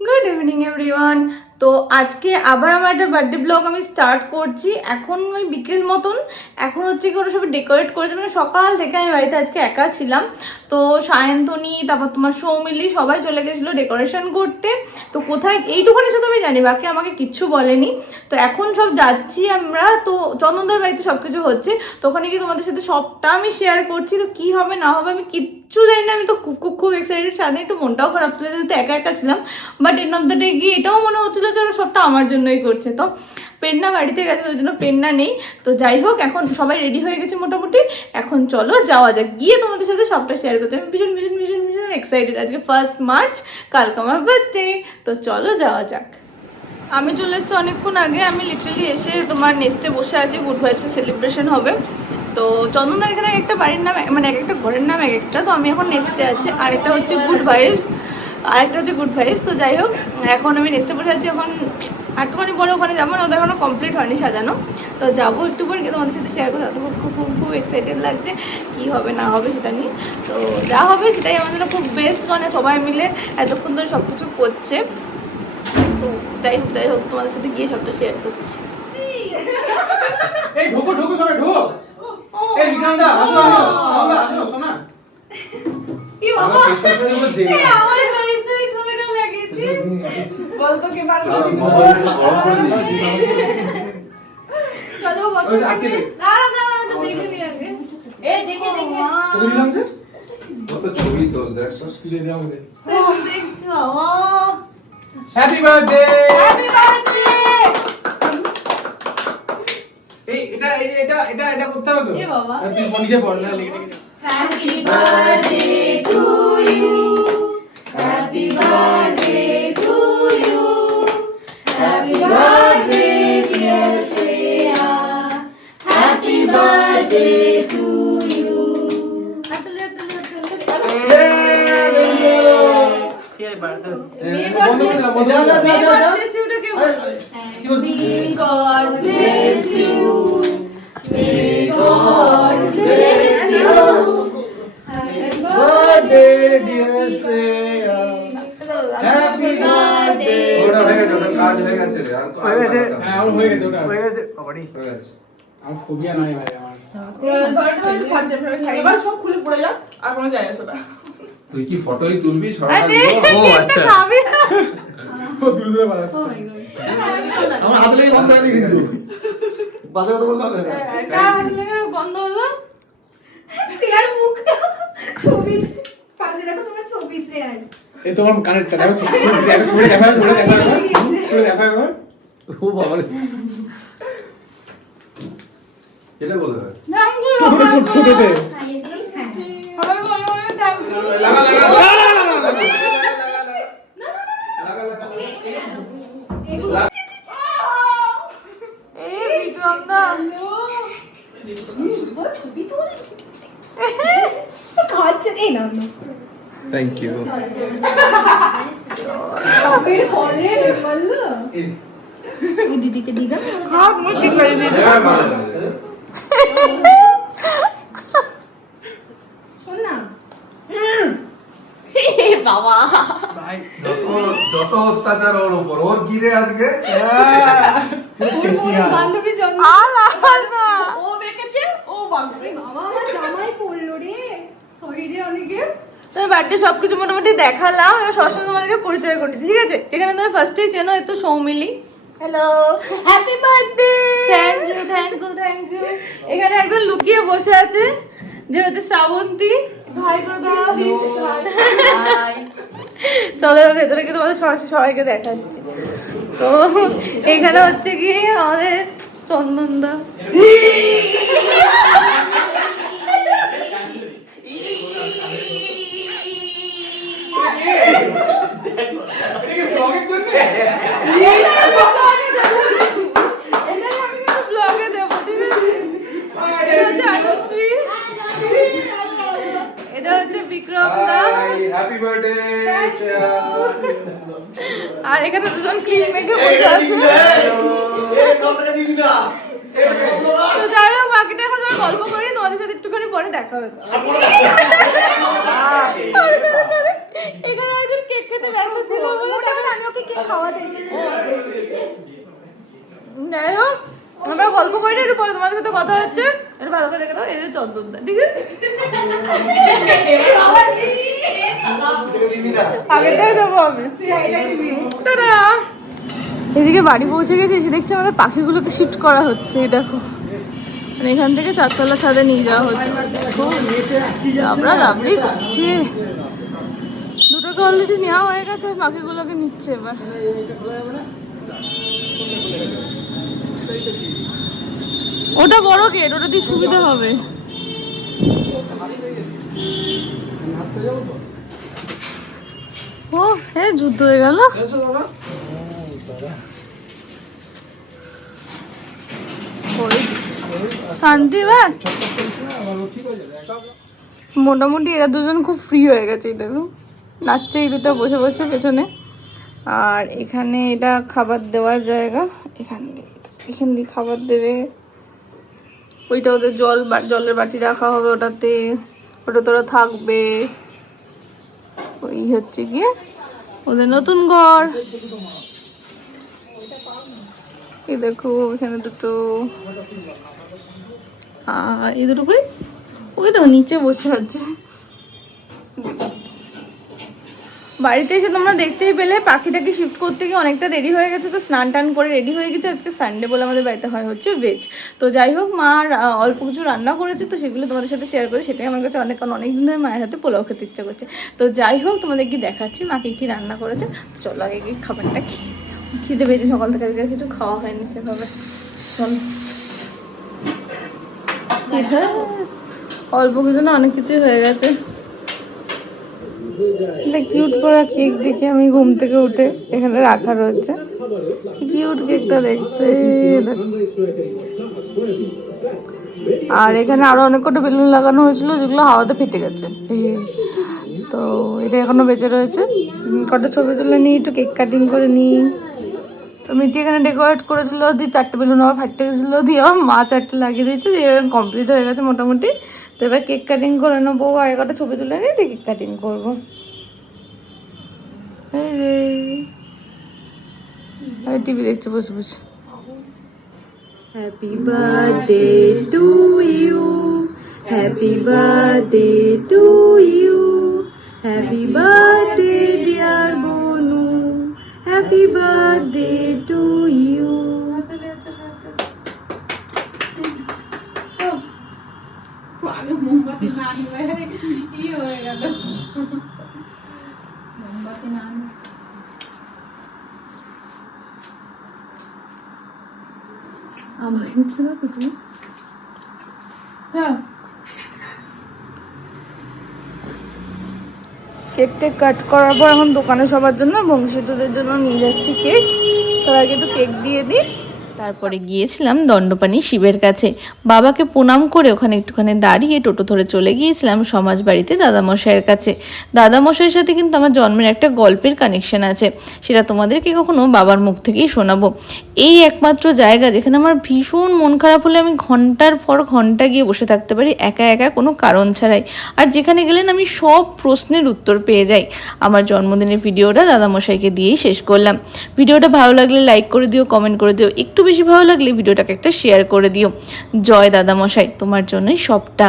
Good evening everyone তো আজকে আবার আমার একটা বার্থডে ব্লগ আমি স্টার্ট করছি। এখন ওই বিকেল মতন। এখন হচ্ছে কি ওরা সব ডেকোরেট করেছে। মানে সকাল থেকে আমি বাড়িতে আজকে একা ছিলাম। তো সায়ন্তনী, তারপর তোমার সৌমিলি সবাই চলে গেছিল ডেকোরেশন করতে। তো কোথায় এইটুখানি শুধু আমি জানি, বাকি আমাকে কিচ্ছু বলেনি। তো এখন সব যাচ্ছি আমরা। তো চন্দনদার বাড়িতে সব কিছু হচ্ছে। তো ওখানে গিয়ে তোমাদের সাথে সবটা আমি শেয়ার করছি। তো কি হবে, না হবে আমি কিচ্ছু জানি না, আমি তো খুব খুব খুব এক্সাইটেড সাথে একটু মনটাও খারাপ ছিল, যেহেতু একা একা ছিলাম। But end of the day গিয়ে এটাও মনে হচ্ছিল যে ওরা সবটা আমার জন্যই করছে। তো পেন্না বাড়িতে গেছে, ওই জন্য পেন্না নেই। তো যাই হোক, এখন সবাই রেডি হয়ে গেছে মোটামুটি। এখন চলো যাওয়া যাক। গিয়ে তোমাদের সাথে সবটা শেয়ার করতে আমি ভীষণ ভীষণ ভীষণ ভীষণ এক্সাইটেড আজকে ফার্স্ট মার্চ কালকে আমার বার্থডে তো চলো যাওয়া যাক। আমি চলে এসেছি অনেকক্ষণ আগে। আমি লিটারালি এসে তোমার নেক্সটে বসে আছি। গুড ভাইবসের সেলিব্রেশন হবে। তো চন্দনদার এখানে এক একটা বাড়ির নাম মানে এক একটা ঘরের নাম এক একটা। তো আমি এখন নেক্সটে আছি, আর একটা হচ্ছে গুড ভাইবস আর একটা হচ্ছে গুড ভাইবস তো যাই হোক, এখন আমি নেক্সটে বসে আছি, এখন একটুখানি পরে ওখানে যাব, না ওদের এখনও কমপ্লিট হয়নি সাজানো। তো যাব একটু পরে তোমাদের সাথে শেয়ার করতে খুব খুব খুব খুব এক্সাইটেড লাগছে, কী হবে, না হবে সেটা নিয়ে। তো যা হবে সেটাই আমার জন্য খুব বেস্ট মানে সবাই মিলে এতক্ষণ ধরে সব কিছু করছে। তো যাই হোক যাই হোক, তোমাদের সাথে গিয়ে সবটা শেয়ার করছি। ঢোকো ঢোকো, সবাই ঢোকো। এই বিক্রমদা আসো আসো আসো আসো না কি বাবা এই আমার কে বার চলো বসো। দাঁড়া দাঁড়া ওটা দেখে নি আগে এই দেখে দেখে তোকে যে কত ছবি তো দেখছ দিয়ে দাও আমাদের দেখছ হ্যাপি বার্থডে হ্যাপি বার্থডে এই এটা এটা এটা করতে হবে তো? বাবা। তুই নিজে পড় না লিখে লিখে happy birthday? To you happy birthday to you happy dear Shreya happy to you bless you God bless you. May God bless you. Happy birthday dear Shreya happy birthday ওটা হয়ে গেছে ওটা কাজ হয়ে গেছে রে আর হয়ে গেছে। হ্যাঁ আমার হয়ে গেছে ওটা। হয়ে গেছে কবাডি। হয়ে গেছে। আমার ফোবিয়া নাই ভাই আমার। এবার সব খুলে পড়ে যাক আর কোনো যায় আসে না। তুই কি ফটোই তুলবি? সবাই ও, আচ্ছা। ও দূরে দূরে বাড়াচ্ছে আমার হাত লেগে বন্ধ হয়নি কিন্তু। বাজে কথা বলতে হবে না কার হাত লেগে বন্ধ হলো? শ্রেয়ার মুখটা ছবি পাশে রাখো তোমার ছবি শ্রেয়ার এই তোমার কানেরটা দেখো দেখো ছবি দেখা ছবি দেখা ছবি দেখা ও বাবা এটা বলে দে Thank you, টোটো আমার টোটো টোটোতে আমার গলা গলা thank you. লাগা লাগা থ্যাংক ইউ ওই দিদিকে দিগা হাত মুখ ঠিক দিদি হ্যাঁ শোন না ভাই যত যত অত্যাচার ওর উপর ওর গিরে আজকে জন্ম আলাদা। ও বেঁকেছে ও বান্ধবী বাবা আমার জামাই পড়ল রে। সরি অনেকে তো বার্থডে সবকিছু মোটামুটি দেখালাম এবার সবসময় তোমাদেরকে পরিচয় করে ঠিক আছে? যেখানে তুমি ফার্স্টেই চেনো এ তো Soumili. Hello happy birthday thank you thank you thank you এখানে একজন লুকিয়ে বসে আছে যে হচ্ছে শ্রাবন্তী। ভাই করে দাও চলো এবার ভেতরে গিয়ে তোমাদের সরাসরি সবাইকে দেখাচ্ছি। তো এখানে হচ্ছে কি আমাদের চন্দনদা। এটাই আমি কিন্তু ব্লগে দেবো ঠিক আছে? এটা হচ্ছে বিক্রম দা। হ্যাপি বার্থডে আর এখানে দুজন ক্রিম মেখে বসে আছে। তো যাই হোক বাকিটা এখন আমরা গল্প করি তোমাদের সাথে একটুখানি পরে দেখা হবে। এখানে একজন কেক খেতে ব্যস্ত ছিল বলে তখন আমিও আমাকে কে খাওয়াতে যাই হোক আমরা গল্প করি না একটু পরে তোমাদের সাথে কথা হচ্ছে। একটু ভালো করে দেখে দাও এই যে চন্দনদা ঠিক আছে? আগেরটাই দেবো আমি। টাটা। এদিকে বাড়ি পৌঁছে গেছি, এসে দেখছি আমাদের পাখিগুলোকে শিফট করা হচ্ছে দেখো। মানে এখান থেকে চারতলা ছাদে নিয়ে যাওয়া হচ্ছে। আমরা দাবড়ি করছে। দুটোকে অলরেডি নেওয়া হয়ে গেছে, ওই পাখিগুলোকে নিচ্ছে এবার। ওটা বড় গেট ওটা দিয়ে সুবিধা হবে। ও হ্যাঁ যুদ্ধ হয়ে গেল। শান্তি মোটামুটি এরা দুজন খুব ফ্রি হয়ে গেছে, এই দেখো নাচছে এই দুটো বসে বসে পেছনে। আর এখানে এটা খাবার দেওয়ার জায়গা। এখান দিয়ে এখান দিয়ে খাবার দেবে। ওইটা ওদের জল জলের বাটি রাখা হবে ওটাতে। ওটা তোরা থাকবে। ওই হচ্ছে গিয়ে ওদের নতুন ঘর। এই দেখো, এখানে দুটো। আর এই দুটো কই? ওই তো নিচে বসে আছে। বাড়িতে এসে তোমরা দেখতেই পেলে, পাখিটাকে শিফট করতে গিয়ে অনেকটা দেরি হয়ে গেছে, তো স্নান টান করে রেডি হয়ে গেছে। আজকে সানডে বলে আমাদের বাড়িতে হয় হচ্ছে ভেজ তো যাই হোক, মা অল্প কিছু রান্না করেছে, তো সেগুলো তোমাদের সাথে শেয়ার করে। সেটাই আমার কাছে অনেক, কারণ অনেকদিন ধরে মায়ের হাতে পোলাও খেতে ইচ্ছা করছে। তো যাই হোক, তোমাদের কি দেখাচ্ছি মাকে কি রান্না করেছে। তো চলো আগে খাবারটা খেয়ে। খিদে পেয়েছে সকাল থেকে, আজকে কিছু খাওয়া হয়নি সেভাবে। চলো। অল্প কিছু না, অনেক কিছুই হয়ে গেছে। এটা কিউট করা কেক দেখে আমি ঘুম থেকে উঠে এখানে রাখা রয়েছে। কিউট কেকটা দেখতে আর এখানে আরও অনেক কটা বেলুন লাগানো হয়েছিল, যেগুলো হাওয়াতে ফেটে গেছে। তো এটা এখনও বেঁচে রয়েছে। কটা ছবি তুলে নিই, একটু কেক কাটিং করে নিই। তো মিটি এখানে ডেকোরেট করেছিল, দিয়ে চারটে বেলুন, আবার ফাটতে গেছিল দিয়ে মা চারটে লাগিয়ে দিয়েছে, দিয়ে কমপ্লিট হয়ে গেছে মোটামুটি। তো এবার কেক কাটিং করে নেব, আর কটা ছবি তুলে নিয়ে দিয়ে কেক কাটিং করব। টিভি দেখছে, বসে বসে। Happy birthday to you happy birthday to you happy birthday dear happy birthday to you আমাকে ছিল তো তুমি হ্যাঁ কেক টেক কাট করার পর এখন দোকানে সবার জন্য বংশীতদের জন্য নিয়ে যাচ্ছি কেক। তার আগে একটু কেক দিয়ে দিই। তারপরে গিয়েছিলাম দণ্ডপানি শিবের কাছে। বাবাকে প্রণাম করে ওখানে একটুখানি দাঁড়িয়ে টোটো ধরে চলে গিয়েছিলাম সমাজ বাড়িতে দাদামশাইয়ের কাছে। দাদামশাইয়ের সাথে কিন্তু আমার জন্মের একটা গল্পের কানেকশন আছে। সেটা তোমাদেরকে কখনো বাবার মুখ থেকেই শোনাবো। এই একমাত্র জায়গা যেখানে আমার ভীষণ মন খারাপ হলে আমি ঘণ্টার পর ঘণ্টা গিয়ে বসে থাকতে পারি একা একা কোনো কারণ ছাড়াই। আর যেখানে গেলেন আমি সব প্রশ্নের উত্তর পেয়ে যাই। আমার জন্মদিনের ভিডিওটা দাদামশাইকে দিয়েই শেষ করলাম। ভিডিওটা ভালো লাগলে লাইক করে দিও কমেন্ট করে দিও। একটু বেশি ভালো লাগলে ভিডিওটাকে একটা শেয়ার করে দিও। জয় দাদামশাই তোমার জন্যই সবটা।